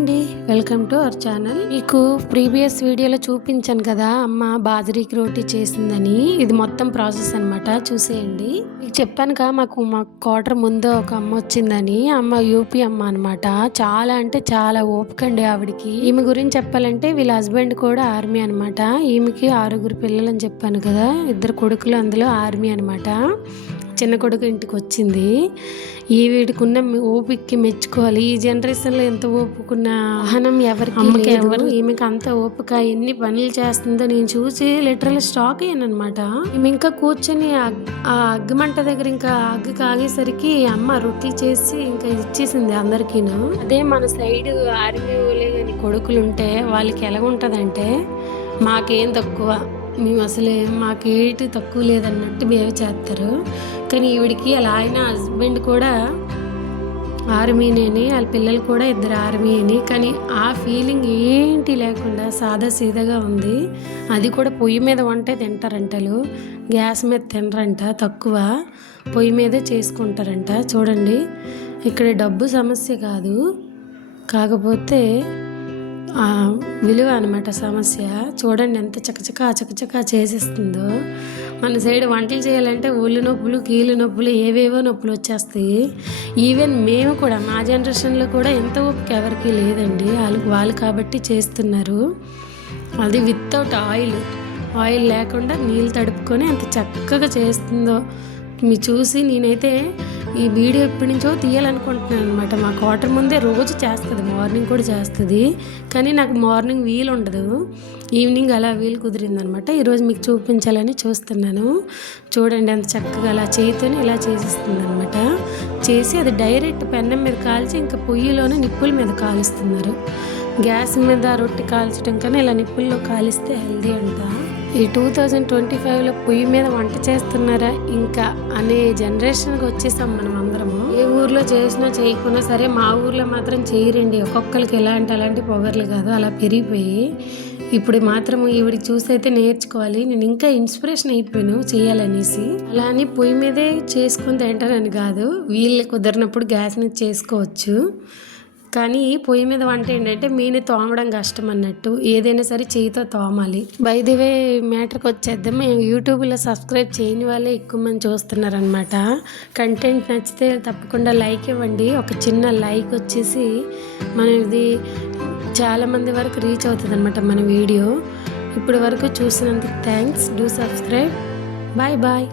అండి welcome to our channel. మీకు previous వీడియోలో చూపించాను కదా అమ్మ బాజరీకి రోటీ చేసిందని. ఇది మొత్తం ప్రాసెస్ అనమాట చూసేయండి. మీకు చెప్పాను మాకు మా క్వార్టర్ ముందు ఒక అమ్మ వచ్చిందని. అమ్మ యూపీ అమ్మ అనమాట చాలా అంటే చాలా ఓపిక అండి ఆవిడకి. ఈమె గురించి చెప్పాలంటే వీళ్ళ హస్బెండ్ కూడా ఆర్మీ అనమాట ఈమెకి ఆరుగురు పిల్లలు అని చెప్పాను కదా ఇద్దరు కొడుకులు అందులో ఆర్మీ అనమాట చిన్న కొడుకు ఇంటికి వచ్చింది. ఈ వీడికున్న ఓపికకి మెచ్చుకోవాలి. ఈ జనరేషన్లో ఎంత ఓపుకున్న అహనం ఎవరికి ఎవరు ఈమెకి అంత ఓపిక ఎన్ని పనులు చేస్తుందో నేను చూసి లిటరల్ స్టాక్ అయ్యాను అనమాట ఈమె ఇంకా కూర్చొని ఆ అగ్గిమంట దగ్గర ఇంకా అగ్గి కాగేసరికి అమ్మ రొట్టెలు చేసి ఇంకా ఇచ్చేసింది అందరికీను. అదే మన సైడ్ ఆర్మీ కానీ కొడుకులు ఉంటే వాళ్ళకి ఎలా ఉంటుందంటే మాకేం తక్కువ మేము అసలు మాకేటి తక్కువ లేదన్నట్టు బిహేవ్ చేస్తారు. కానీ ఈవిడికి అలా ఆయన హస్బెండ్ కూడా ఆర్మీనేనే వాళ్ళ పిల్లలు కూడా ఇద్దరు ఆర్మీ అని కానీ ఆ ఫీలింగ్ ఏంటి లేకుండా సాదా సీదాగా ఉంది. అది కూడా పొయ్యి మీద వంటే తింటారంటలు. గ్యాస్ మీద తినరంట తక్కువ. పొయ్యి మీదే చేసుకుంటారంట. చూడండి ఇక్కడ డబ్బు సమస్య కాదు. కాకపోతే విలువ అనమాట సమస్య. చూడండి ఎంత చకచకా చకచకా చేసేస్తుందో. మన సైడ్ వంటలు చేయాలంటే ఒళ్ళు నొప్పులు కీళ్ళు నొప్పులు ఏవేవో నొప్పులు వచ్చేస్తాయి. ఈవెన్ మేము కూడా మా జనరేషన్లో కూడా ఎంత ఓపిక ఎవరికి లేదండి. వాళ్ళు వాళ్ళు కాబట్టి చేస్తున్నారు. అది వితౌట్ ఆయిల్ ఆయిల్ లేకుండా నీళ్ళు తడుపుకొని ఎంత చక్కగా చేస్తుందో. మీ చూసి నేనైతే ఈ వీడియో ఎప్పటి నుంచో తీయాలనుకుంటున్నాను అనమాట మా క్వార్టర్ ముందే రోజు చేస్తుంది మార్నింగ్ కూడా చేస్తుంది. కానీ నాకు మార్నింగ్ వీలు ఉండదు. ఈవినింగ్ అలా వీలు కుదిరిందనమాట ఈరోజు మీకు చూపించాలని చూస్తున్నాను. చూడండి అంత చక్కగా అలా చేయితోనే ఇలా చేసిస్తుంది అనమాట చేసి అది డైరెక్ట్ పెన్నం మీద కాల్చి ఇంకా పొయ్యిలోనే నిప్పుల మీద కాలుస్తున్నారు. గ్యాస్ మీద రొట్టె కాల్చడం కన్నా ఇలా నిప్పుల్లో కాలిస్తే హెల్దీ అంట. ఈ టూ థౌజండ్ ట్వంటీ ఫైవ్లో పొయ్యి మీద వంట చేస్తున్నారా ఇంకా అనే జనరేషన్కి వచ్చేసాం మనం అందరము. ఏ ఊర్లో చేసినా చేయకున్నా సరే మా ఊర్లో మాత్రం చేయరండి. ఒక్కొక్కరికి ఎలాంటి అలాంటి పొగర్లు కాదు. అలా పెరిగిపోయి ఇప్పుడు మాత్రం ఈవిడికి చూసి అయితే నేర్చుకోవాలి. నేను ఇంకా ఇన్స్పిరేషన్ అయిపోయాను చేయాలనేసి. అలా అని పొయ్యి మీదే చేసుకుని తింటానని కాదు. వీళ్ళు కుదిరినప్పుడు గ్యాస్ మీద చేసుకోవచ్చు. కానీ పొయ్యి మీద వంట ఏంటంటే మీని తోమడం కష్టం అన్నట్టు. ఏదైనా సరే చేయితో తోమాలి. బైదివే మ్యాటర్కి వచ్చేద్దాం. మేము యూట్యూబ్లో సబ్స్క్రైబ్ చేయని వాళ్ళే ఎక్కువ మంది చూస్తున్నారనమాట కంటెంట్ నచ్చితే తప్పకుండా లైక్ ఇవ్వండి. ఒక చిన్న లైక్ వచ్చేసి మనం ఇది చాలామంది వరకు రీచ్ అవుతుంది అనమాట మన వీడియో. ఇప్పటి వరకు చూసినందుకు thanks do subscribe bye bye